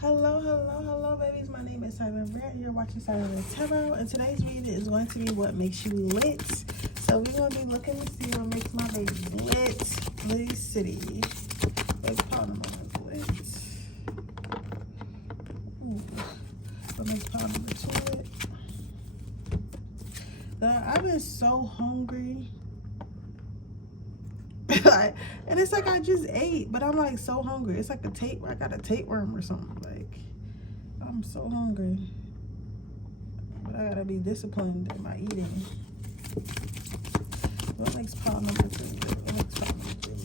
Hello, babies. My name is Sirenredd. You're watching Sirenredd Tarot, and today's reading is going to be what makes you lit. So we're going to be looking to see what makes my baby lit. Please city. Let's call them lit. Ooh. What makes pile number 2 lit? I've been so hungry. And it's like I just ate, but I'm like so hungry. It's like I got a tapeworm or something. Like, I'm so hungry, but I gotta be disciplined in my eating. What makes pile number 3? What makes pile number 3?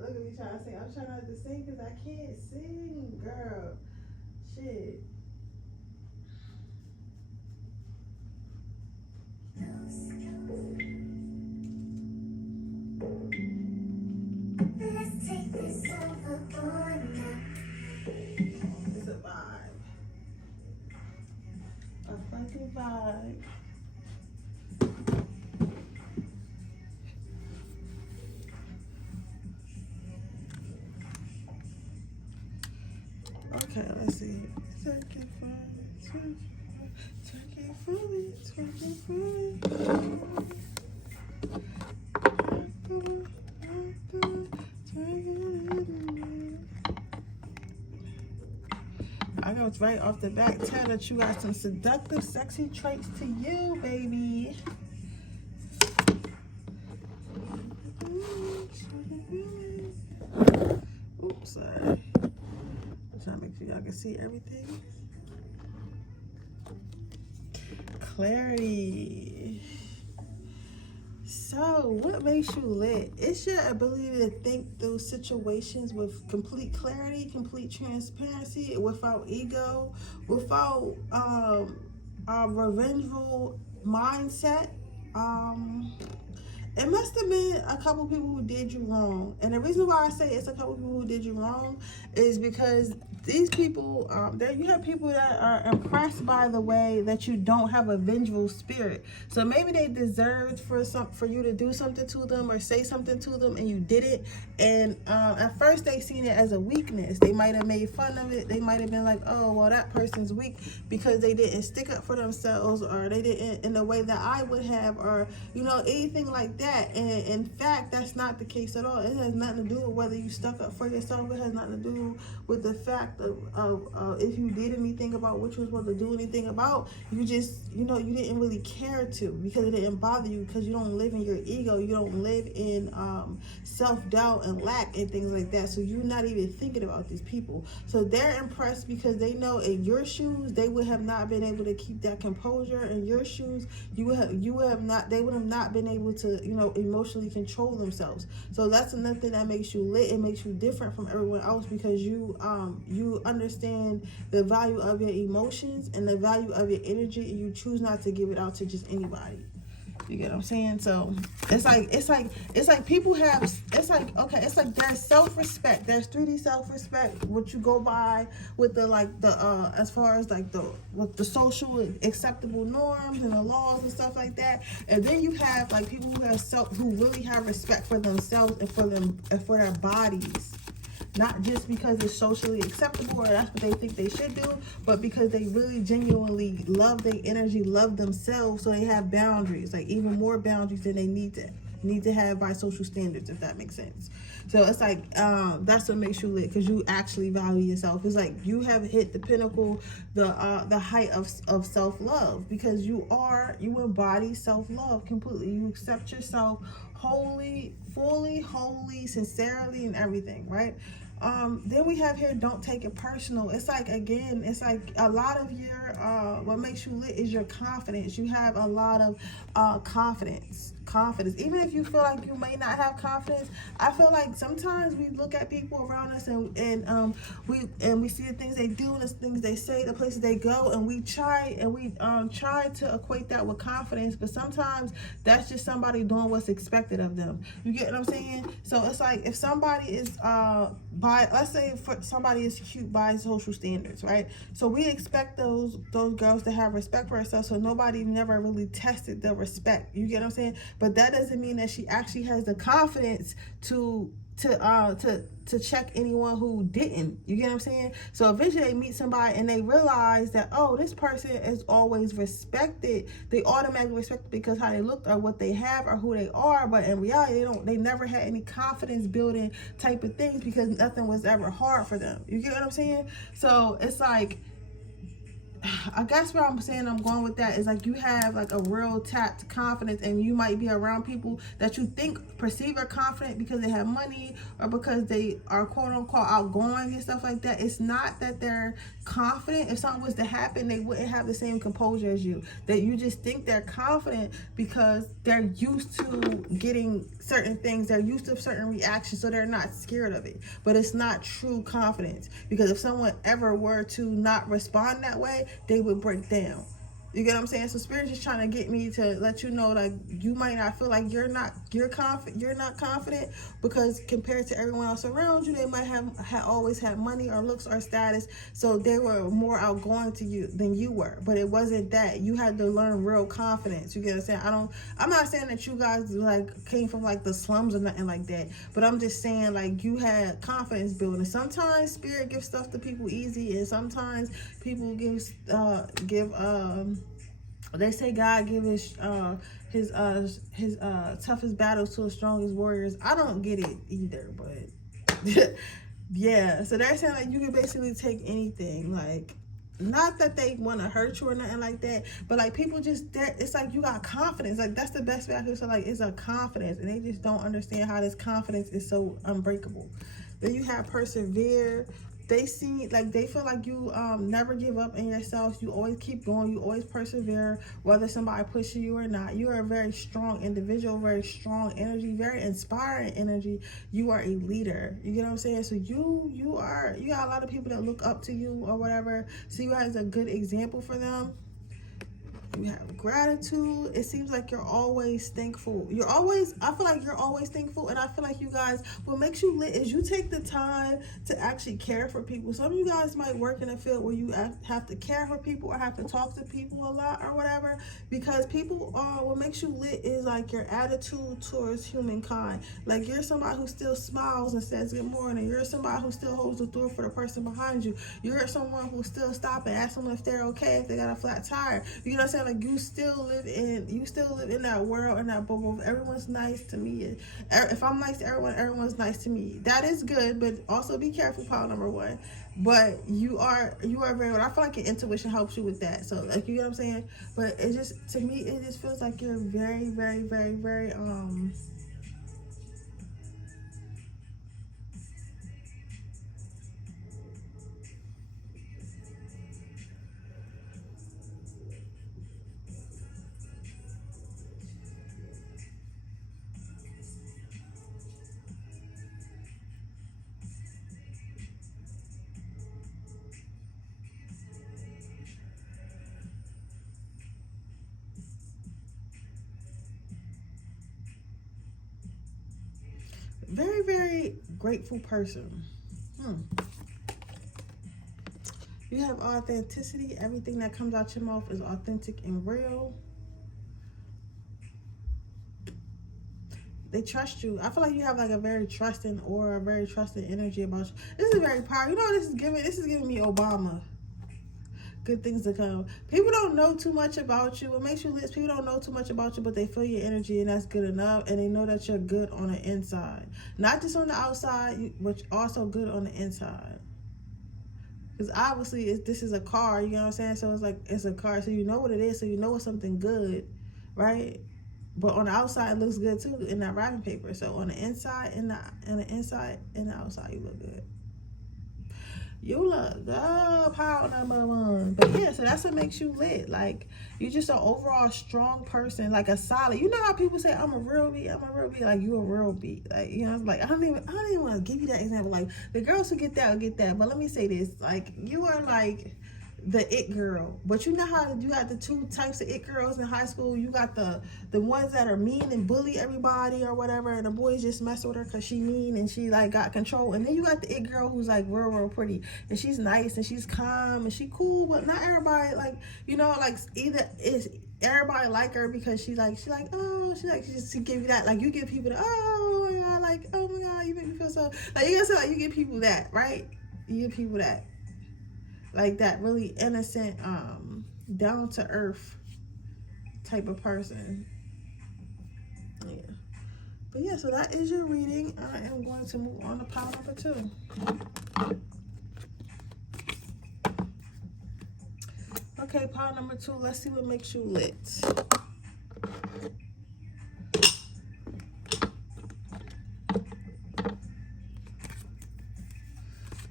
Look at me trying to sing. I'm trying not to sing because I can't sing, girl. Shit. Let's take this overboard now. It's a vibe. A fucking vibe. Okay, let's see. Take it from me, take it from me. I go right off the back, tell that you got some seductive, sexy traits to you, baby. Oops, sorry. I'm trying to make sure y'all can see everything. Clarity. So, what makes you lit? It's your ability to think through situations with complete clarity, complete transparency, without ego, without a revengeful mindset. It must have been a couple people who did you wrong. And the reason why I say it's a couple people who did you wrong is because these people, you have people that are impressed by the way that you don't have a vengeful spirit. So maybe they deserved for you to do something to them or say something to them and you did it. And at first they seen it as a weakness. They might have made fun of it. They might have been like, oh, well, that person's weak because they didn't stick up for themselves, or they didn't in the way that I would have, or, you know, anything like that. And in fact, that's not the case at all. It has nothing to do with whether you stuck up for yourself. It has nothing to do with the fact of if you did anything about what you were supposed to do anything about. You just, you know, you didn't really care to, because it didn't bother you, because you don't live in your ego. You don't live in self-doubt and lack and things like that. So you're not even thinking about these people. So they're impressed because they know in your shoes they would have not been able to keep that composure. In your shoes, they would have not been able to, you know, emotionally control themselves. So that's another thing that makes you lit. It makes you different from everyone else because you understand the value of your emotions and the value of your energy, and you choose not to give it out to just anybody. You get what I'm saying? So it's like people have, it's like, okay, it's like there's self-respect. There's 3D self-respect, what you go by with the, like, the, as far as like with the social acceptable norms and the laws and stuff like that. And then you have like people who really have respect for themselves and for their bodies. not just because it's socially acceptable or that's what they think they should do, but because they really genuinely love their energy, love themselves, so they have boundaries, like even more boundaries than they need to have by social standards, if that makes sense. So it's like that's what makes you lit, because you actually value yourself. It's like you have hit the pinnacle, the height of self-love, because you embody self-love completely. You accept yourself wholly, fully, wholly, sincerely, and everything, right? Then we have here, don't take it personal. It's like, again, it's like a lot of your what makes you lit is your confidence. You have a lot of confidence. Even if you feel like you may not have confidence, I feel like sometimes we look at people around us and we see the things they do and the things they say, the places they go, and we try to equate that with confidence. But sometimes that's just somebody doing what's expected of them. You get what I'm saying? So it's like, if somebody is let's say somebody is cute by social standards, right? So we expect those girls to have respect for herself, so nobody never really tested the respect. You get what I'm saying? But that doesn't mean that she actually has the confidence to check anyone who didn't. You get what I'm saying? So eventually they meet somebody and they realize that, oh, this person is always respected. They automatically respect because how they look or what they have or who they are. But in reality, they never had any confidence building type of things, because nothing was ever hard for them. You get what I'm saying? So it's like, I guess where I'm saying I'm going with that is like, you have like a real tapped confidence, and you might be around people that you perceive are confident because they have money or because they are quote unquote outgoing and stuff like that. It's not that they're confident. If something was to happen, they wouldn't have the same composure as you. That you just think they're confident because they're used to getting certain things, they're used to certain reactions, so they're not scared of it. But it's not true confidence, because if someone ever were to not respond that way, they would break down. You get what I'm saying? So Spirit's just trying to get me to let you know, like, you might not feel like you're not confident because compared to everyone else around you, they might have always had money or looks or status, so they were more outgoing to you than you were. But it wasn't that. You had to learn real confidence. You get what I'm saying? I'm not saying that you guys like came from like the slums or nothing like that, but I'm just saying like you had confidence building. Sometimes Spirit gives stuff to people easy, and sometimes people give they say God give his toughest battles to his strongest warriors. I don't get it either, but yeah. So they're saying like you can basically take anything, like, not that they want to hurt you or nothing like that, but like people just, it's like you got confidence. Like that's the best way I can say, like, it's a confidence, and they just don't understand how this confidence is so unbreakable. Then you have persevere. They feel like you never give up in yourself. You always keep going. You always persevere, whether somebody pushes you or not. You are a very strong individual, very strong energy, very inspiring energy. You are a leader. You get what I'm saying? So you got a lot of people that look up to you or whatever. See you as a good example for them. You have gratitude. It seems like you're always thankful. I feel like you're always thankful, and I feel like you guys, what makes you lit is you take the time to actually care for people. Some of you guys might work in a field where you have to care for people or have to talk to people a lot or whatever, because people what makes you lit is like your attitude towards humankind. Like you're somebody who still smiles and says good morning. You're somebody who still holds the door for the person behind you. You're someone who still stop and ask them if they're okay, if they got a flat tire. You know what I'm saying? Like you still live in that world, in that bubble. If everyone's nice to me, if I'm nice to everyone, everyone's nice to me. That is good, but also be careful, pile number one. But you are very, I feel like your intuition helps you with that. So like, you know what I'm saying? But it just, to me, it just feels like you're very, very, very, very very, very grateful person. You have authenticity. Everything that comes out your mouth is authentic and real. they trust you. I feel like you have like a very trusting aura, a very trusting energy about you. This is very powerful. You know what this is giving? This is giving me Obama. Good things to come. People don't know too much about you. What makes you lit? People don't know too much about you, but they feel your energy, and that's good enough. And they know that you're good on the inside, not just on the outside, but also good on the inside. Because obviously, this is a car. You know what I'm saying? So it's like it's a car, so you know what it is. So you know it's something good, right? But on the outside, it looks good too in that wrapping paper. So on the inside, and the inside, and the outside, you look good. You look good, power number one. But yeah, so that's what makes you lit. Like, you're just an overall strong person, like a solid. You know how people say, I'm a real beat, like you a real beat. Like, you know, it's like I don't even want to give you that example. Like, the girls who get that will get that. But let me say this, like, you are like the it girl. But you know how you got the two types of it girls in high school. You got the ones that are mean and bully everybody or whatever, and the boys just mess with her because she mean and she like got control. And then you got the it girl who's like real pretty, and she's nice and she's calm and she cool, but not everybody, like, you know, like either is everybody like her because she give you that, like you give people the oh my god, like oh my god, you make me feel so, like you say, like you give people that, right? You give people that, like that really innocent, down to earth type of person. Yeah. But yeah, so that is your reading. I am going to move on to pile number 2. Okay, pile number 2. Let's see what makes you lit.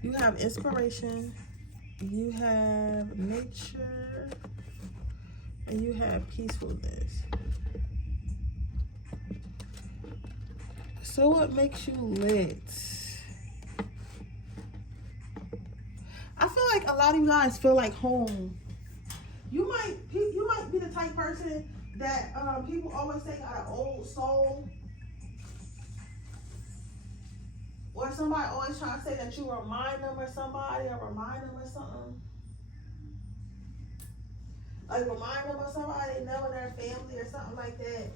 You have inspiration, you have nature, and you have peacefulness. So what makes you lit? I feel like a lot of you guys feel like home. You might be the type person that people always say got an old soul. Or somebody always trying to say that you remind them of somebody or remind them of something. Like remind them of somebody they know in their family or something like that.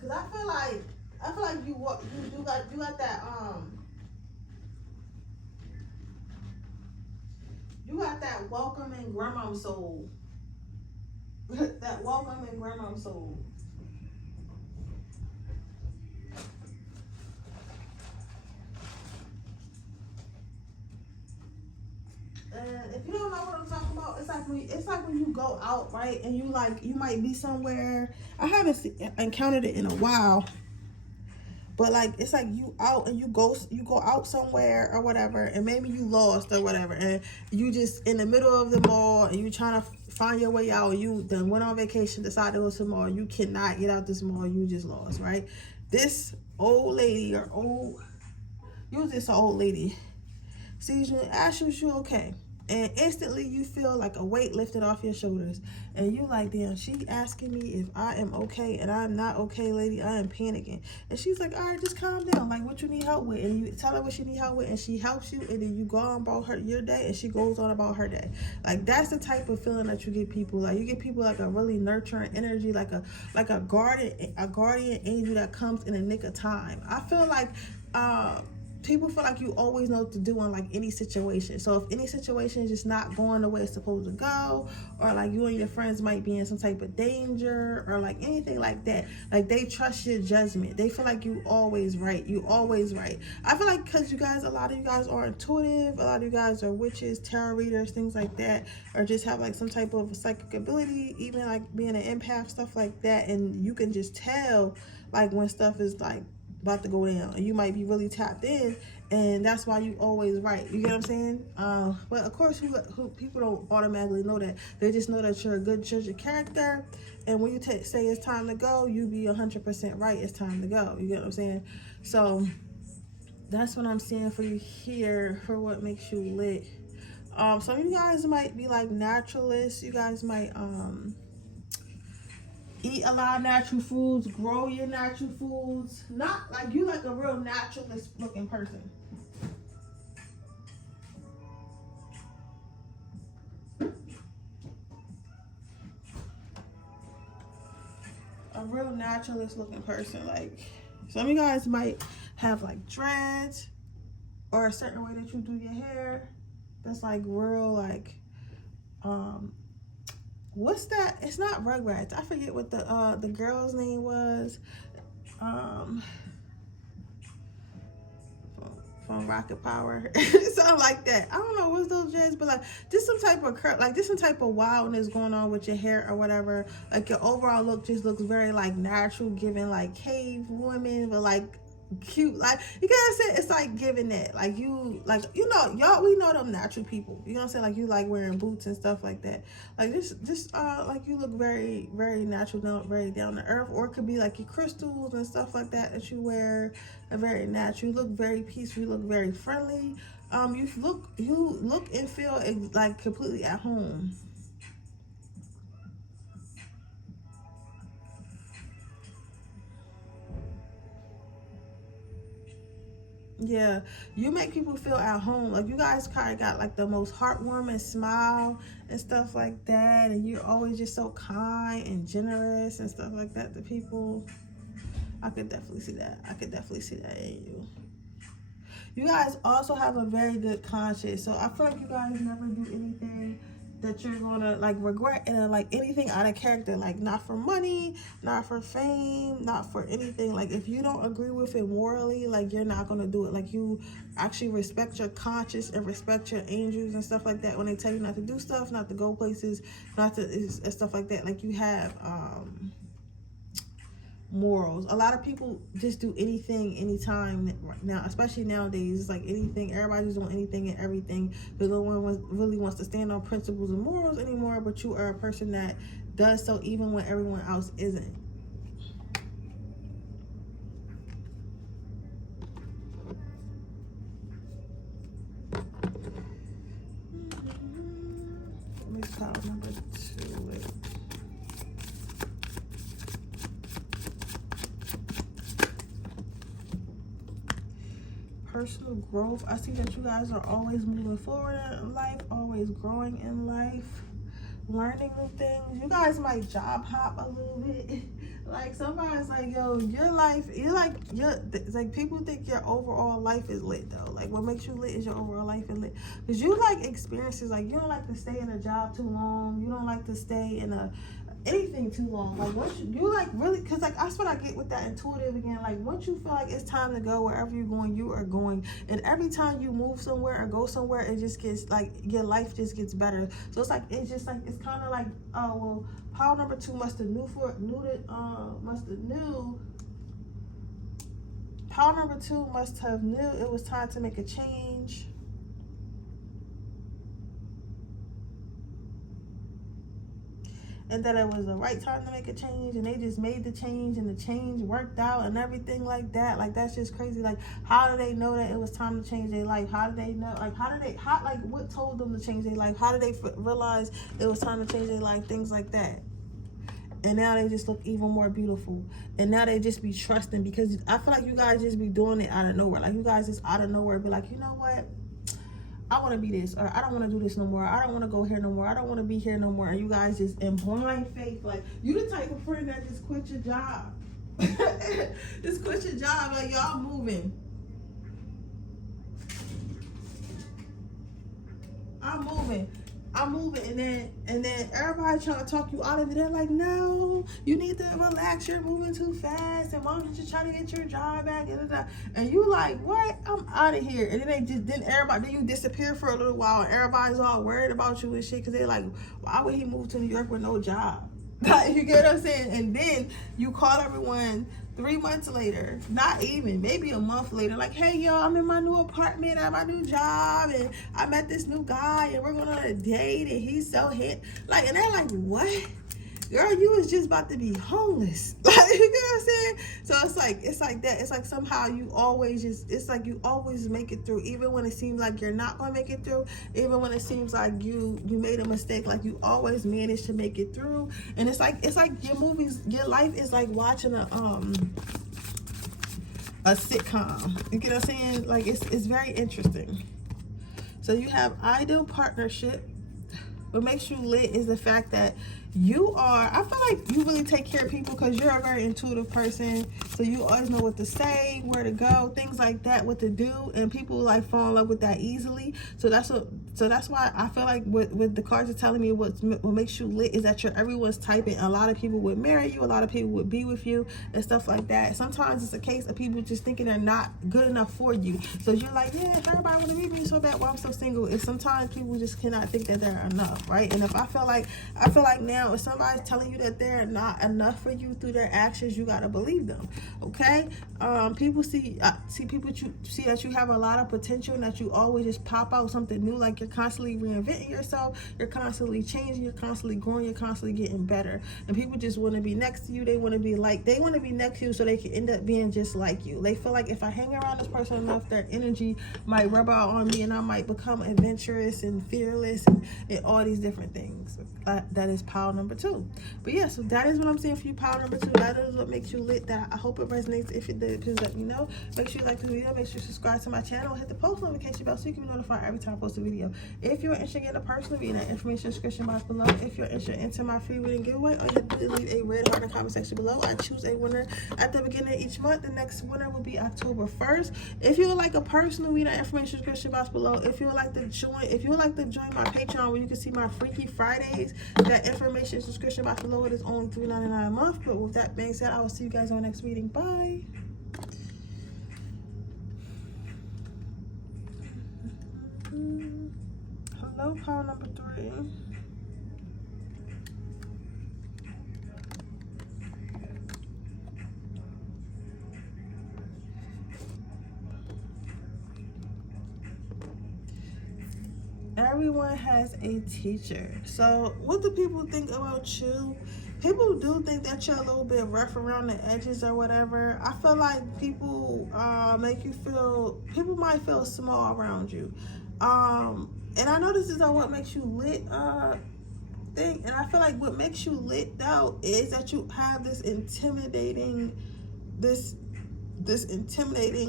Cause I feel like you got that you got that welcoming grandma soul. That welcoming grandma soul. And if you don't know what I'm talking about, it's like when you go out, right? And you might be somewhere. I haven't encountered it in a while. But like it's like you out and you go out somewhere or whatever, and maybe you lost or whatever, and you just in the middle of the mall and you trying to find your way out. You then went on vacation, decided to go to the mall. You cannot get out this mall. You just lost, right? This old lady or usually it's an old lady, sees you and asks you if you okay. And instantly you feel like a weight lifted off your shoulders. And you like, damn, she asking me if I am okay and I'm not okay, lady. I am panicking. And she's like, all right, just calm down. Like, what you need help with? And you tell her what she need help with, and she helps you. And then you go on about your day, and she goes on about her day. Like, that's the type of feeling that you get people. Like, you get people like a really nurturing energy, like a guardian angel that comes in a nick of time. I feel like, people feel like you always know what to do in like any situation. So if any situation is just not going the way it's supposed to go, or like you and your friends might be in some type of danger, or like anything like that, like they trust your judgment. They feel like you always right. I feel like because a lot of you guys are intuitive, a lot of you guys are witches, tarot readers, things like that, or just have like some type of psychic ability, even like being an empath, stuff like that. And you can just tell like when stuff is like about to go down, and you might be really tapped in, and that's why you always right. You get what I'm saying? But of course, who people don't automatically know that. They just know that you're a good judge of character, and when you say it's time to go, you be 100% right. It's time to go. You get what I'm saying? So that's what I'm seeing for you here for what makes you lit. Some of you guys might be like naturalists. You guys might eat a lot of natural foods, grow your natural foods. Not like you like a real naturalist looking person. A real naturalist looking person. Like Some of you guys might have like dreads or a certain way that you do your hair. That's like real like, what's that? It's not Rugrats. I forget what the girl's name was. From Rocket Power, something like that. I don't know what's those dreads, but like just some type of curl, like just some type of wildness going on with your hair or whatever. Like your overall look just looks very like natural, giving like cave women, but like cute. Like you gotta say it's like giving that. Like you know, y'all, we know them natural people. You know what I'm saying? Like you like wearing boots and stuff like that. Like just like you look very, very natural, very down to earth. Or it could be like your crystals and stuff like that you wear. Are very natural. You look very peaceful. You look very friendly. You look and feel like completely at home. Yeah, you make people feel at home. Like you guys kind of got like the most heartwarming smile and stuff like that, and you're always just so kind and generous and stuff like that to people. I could definitely see that. I could definitely see that in you. You guys also have a very good conscience, so I feel like you guys never do anything that you're gonna like regret, and like anything out of character, like not for money, not for fame, not for anything. Like if you don't agree with it morally, like you're not gonna do it. Like you actually respect your conscience and respect your angels and stuff like that when they tell you not to do stuff, not to go places, not to and stuff like that. Like you have morals. A lot of people just do anything anytime now, especially nowadays. It's like anything, everybody's doing anything and everything, but no one really wants to stand on principles and morals anymore. But you are a person that does so even when everyone else isn't. Let me call number 2. Personal growth. I see that you guys are always moving forward in life, always growing in life, learning new things. You guys might job hop a little bit. Like somebody's like, yo, your life, it's like people think your overall life is lit though. Like what makes you lit is your overall life is lit. Because you like experiences, like you don't like to stay in a job too long. You don't like to stay in anything too long. Like once you like really, because like that's what I get with that intuitive again. Like once you feel like it's time to go wherever you're going, you are going. And every time you move somewhere or go somewhere, it just gets like your life just gets better. So it's like it's just like it's kind of like, oh well, pile number 2 must have knew. Pile number 2 must have knew it was time to make a change. And that it was the right time to make a change, and they just made the change, and the change worked out and everything like that. Like that's just crazy. Like how do they know that it was time to change their life? How do they know? Like like what told them to change their life? How did they realize it was time to change their life? Things like that. And now they just look even more beautiful. And now they just be trusting, because I feel like you guys just be doing it out of nowhere. Like you guys just out of nowhere be like, you know what? I want to be this, or I don't want to do this no more. I don't want to go here no more. I don't want to be here no more. And you guys just in blind faith, like you the type of friend that just quit your job. Just quit your job, like y'all moving. I'm moving, and then everybody trying to talk you out of it. They're like, no, you need to relax. You're moving too fast, and mom just trying to get your job back. And you like, what? I'm out of here. And then you disappear for a little while, and everybody's all worried about you and shit, because they're like, why would he move to New York with no job? You get what I'm saying? And then you call everyone 3 months later, not even, maybe a month later, like, hey, yo, I'm in my new apartment at my new job, and I met this new guy, and we're going on a date, and he's so hit. Like, and they're like, what? Girl, you was just about to be homeless. Like, you know what I'm saying? So it's like that. It's like somehow you always it's like you always make it through, even when it seems like you're not going to make it through, even when it seems like you made a mistake, like you always manage to make it through. And it's like your life is like watching a sitcom. You get what I'm saying? Like it's very interesting. So you have ideal partnership. what makes you lit is the fact that I feel like you really take care of people because you're a very intuitive person. So you always know what to say, where to go, things like that, what to do, and people like fall in love with that easily. So that's why I feel like with the cards are telling me what makes you lit is that you're everyone's type, and a lot of people would marry you, a lot of people would be with you and stuff like that. Sometimes it's a case of people just thinking they're not good enough for you. So you're like, yeah, everybody want to meet me so bad, well, I'm so single. And sometimes people just cannot think that they're enough, right? And if I feel like now if somebody's telling you that they're not enough for you through their actions, you gotta believe them. Okay? People see that you have a lot of potential and that you always just pop out something new, like you're constantly reinventing yourself, you're constantly changing, you're constantly growing, you're constantly getting better. And people just want to be next to you. They want to be next to you so they can end up being just like you. They feel like if I hang around this person enough, their energy might rub out on me and I might become adventurous and fearless and all these different things. That is pile number 2. But yeah, so that is what I'm saying for you, pile number 2. That is what makes you lit. That I hope it resonates. If it did, please let me know. Make sure you like the video. Make sure you subscribe to my channel. Hit the post notification bell so you can be notified every time I post a video. If you're interested in a personal reading, that information in the description box below. If you're interested in my free reading giveaway, all you have to do is leave a red heart in the comment section below. I choose a winner at the beginning of each month. The next winner will be October 1st. If you would like a personal reading, information in the description box below. If you would like to join my Patreon where you can see my Freaky Fridays, that information is in the description box below. It is only $3.99 a month. But with that being said, I will see you guys on the next reading. Bye. Hello, pile number 3. Everyone has a teacher. So what do people think about you? People do think that you're a little bit rough around the edges or whatever. I feel like people people might feel small around you. And I know this is what makes you lit thing. And I feel like what makes you lit though is that you have this intimidating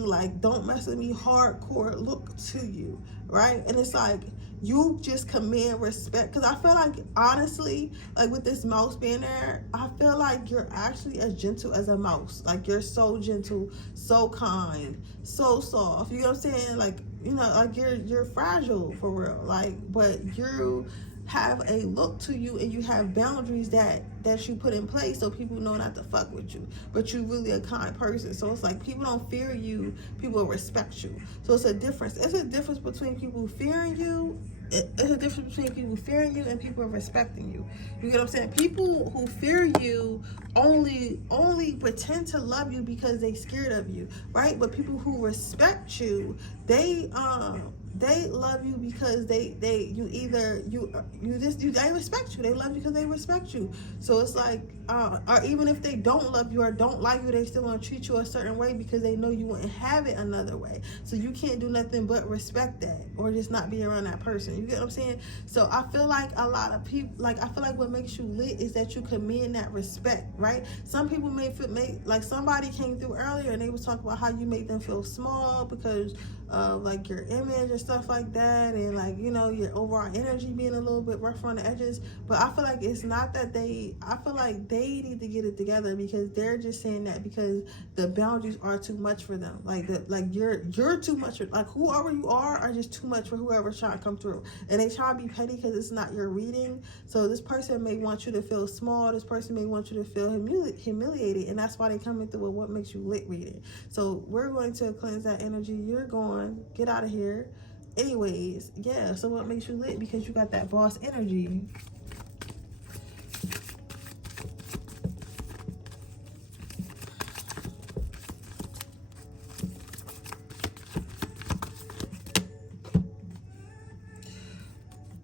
like don't mess with me hardcore look to you, right? And it's like you just command respect, because I feel like honestly, like with this mouse being there, I feel like you're actually as gentle as a mouse. Like you're so gentle, so kind, so soft, you know what I'm saying? Like, you know, like you're fragile for real, like, but you have a look to you and you have boundaries that you put in place so people know not to fuck with you, but you're really a kind person. So it's like people don't fear you, people respect you. So it's a difference between people fearing you. It's a difference between people fearing you and people respecting you. You get what I'm saying? People who fear you only pretend to love you because they scared of you, right? But people who respect you, they love you because they respect you. They love you because they respect you. So it's like, or even if they don't love you or don't like you, they still want to treat you a certain way because they know you wouldn't have it another way. So you can't do nothing but respect that or just not be around that person. You get what I'm saying? So I feel like a lot of people, I feel like what makes you lit is that you command that respect, right? Some people may like somebody came through earlier and they was talking about how you make them feel small because of like your image and stuff like that, and like, you know, your overall energy being a little bit rough on the edges. But I feel like it's not that I feel like they need to get it together, because they're just saying that because the boundaries are too much for them. Like you're too much, like whoever you are just too much for whoever's trying to come through, and they try to be petty because it's not your reading. So this person may want you to feel small, this person may want you to feel humiliated, and that's why they come into what makes you lit reading. So we're going to cleanse that energy. You're going, get out of here. Anyways, yeah, so what makes you lit? Because you got that boss energy.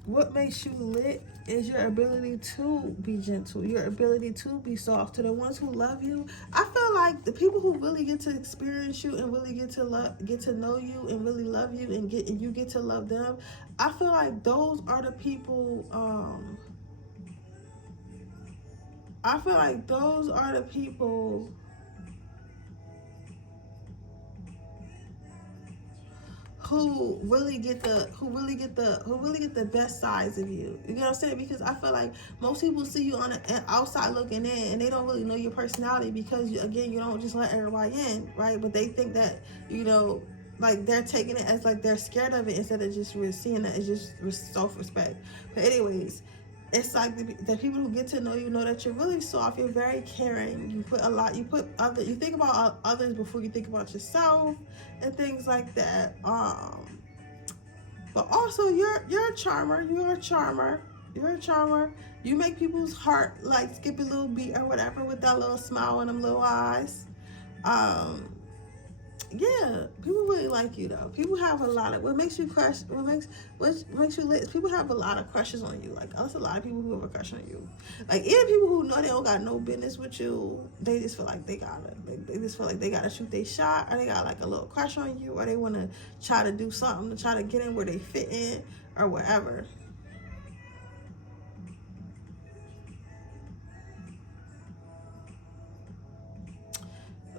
What makes you lit is your ability to be gentle, your ability to be soft. To the ones who love you, I feel like the people who really get to experience you and really get to know you and really love you and you get to love them, I feel like those are the people, I feel like those are the people who really get the best sides of you. You know what I'm saying? Because I feel like most people see you on the outside looking in, and they don't really know your personality because, again, you don't just let everybody in, right? But they think that, you know, like they're taking it as like they're scared of it instead of just seeing that it's just self-respect. But anyways, it's like the people who get to know you know that you're really soft. You're very caring. You think about others before you think about yourself and things like that. But also you're a charmer. You're a charmer. You make people's heart like skip a little beat or whatever with that little smile and them little eyes. Yeah, people really like you though. People have a lot of what makes you lit. People have a lot of crushes on you. Like, there's a lot of people who have a crush on you. Like, even people who know they don't got no business with you, they just feel like they gotta. They just feel like they gotta shoot their shot, or they got like a little crush on you, or they want to try to do something to try to get in where they fit in, or whatever.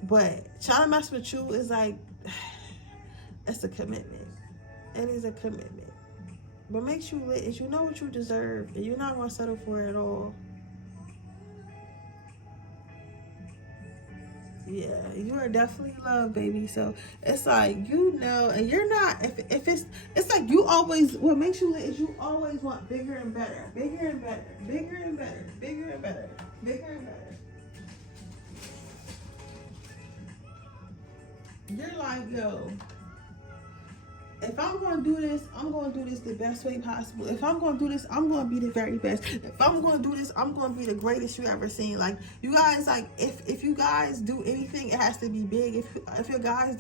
But trying to mess with you is like, it's a commitment. It is a commitment. What makes you lit is you know what you deserve, and you're not going to settle for it at all. Yeah, you are definitely loved, baby. So it's like, you know, and you're not, if it's like you always, what makes you lit is you always want bigger and better, bigger and better, bigger and better, bigger and better, bigger and better. You're like, yo, if I'm going to do this, I'm going to do this the best way possible. If I'm going to do this, I'm going to be the very best. If I'm going to do this, I'm going to be the greatest you ever seen. Like, you guys, like, if you guys do anything, it has to be big. If you guys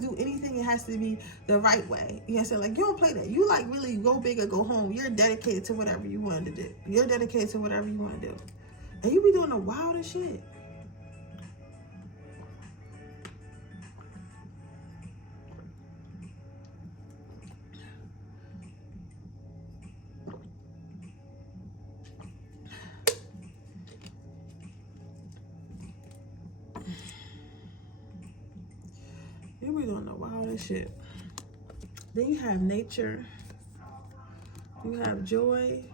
do anything, it has to be the right way. You know what I'm saying? Like, you don't play that. You, like, really go big or go home. You're dedicated to whatever you want to do. You're dedicated to whatever you want to do. And you be doing the wildest shit. You be doing the wildest shit. Then you have nature. You have joy.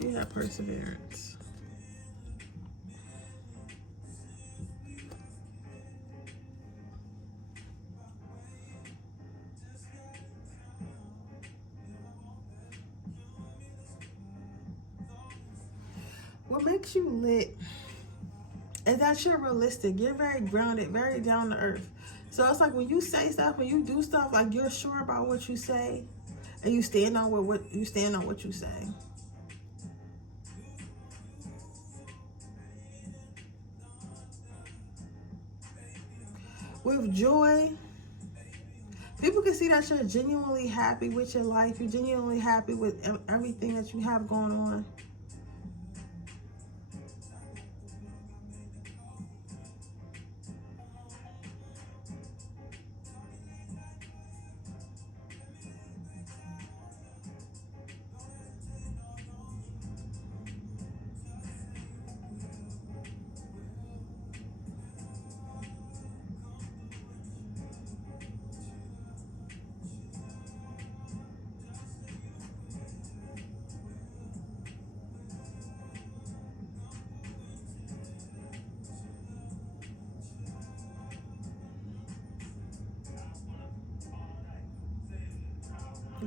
You have perseverance. What makes you lit is that you're realistic. You're very grounded, very down to earth. So it's like when you say stuff, when you do stuff, like you're sure about what you say, and you stand on what you say. With joy, people can see that you're genuinely happy with your life. You're genuinely happy with everything that you have going on.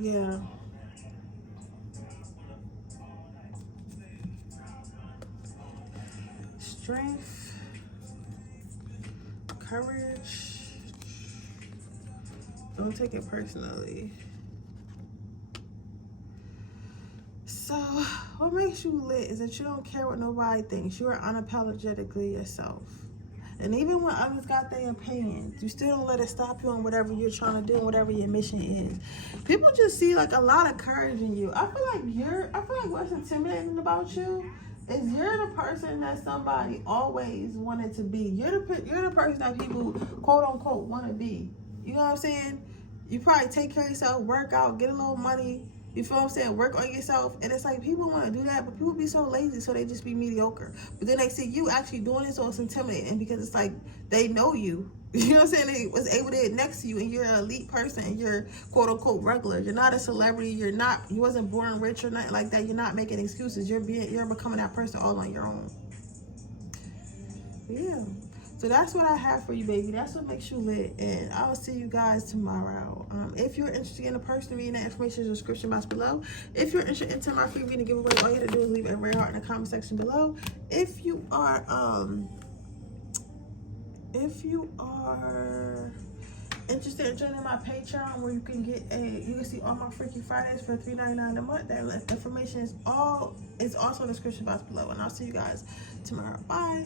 Yeah. Strength, courage. Don't take it personally. So, what makes you lit is that you don't care what nobody thinks. You are unapologetically yourself. And even when others got their opinions, you still don't let it stop you on whatever you're trying to do and whatever your mission is. People just see like a lot of courage in you. I feel like what's intimidating about you is you're the person that somebody always wanted to be. You're the person that people quote unquote want to be. You know what I'm saying? You probably take care of yourself, work out, get a little money, You feel what I'm saying? Work on yourself. And it's like people want to do that, but people be so lazy, so they just be mediocre. But then they see you actually doing it, so it's intimidating because it's like they know you. You know what I'm saying? They was able to get next to you, and you're an elite person, and you're quote unquote regular. You're not a celebrity. You wasn't born rich or nothing like that. You're not making excuses. You're becoming that person all on your own. Yeah. So that's what I have for you, baby. That's what makes you lit. And I will see you guys tomorrow. If you're interested in a personal reading, that information is in the description box below. If you're interested in my free reading giveaway, all you have to do is leave a red heart in the comment section below. If you are interested in joining my Patreon, where you can see all my Freaky Fridays for $3.99 a month. That information is also in the description box below. And I'll see you guys tomorrow. Bye.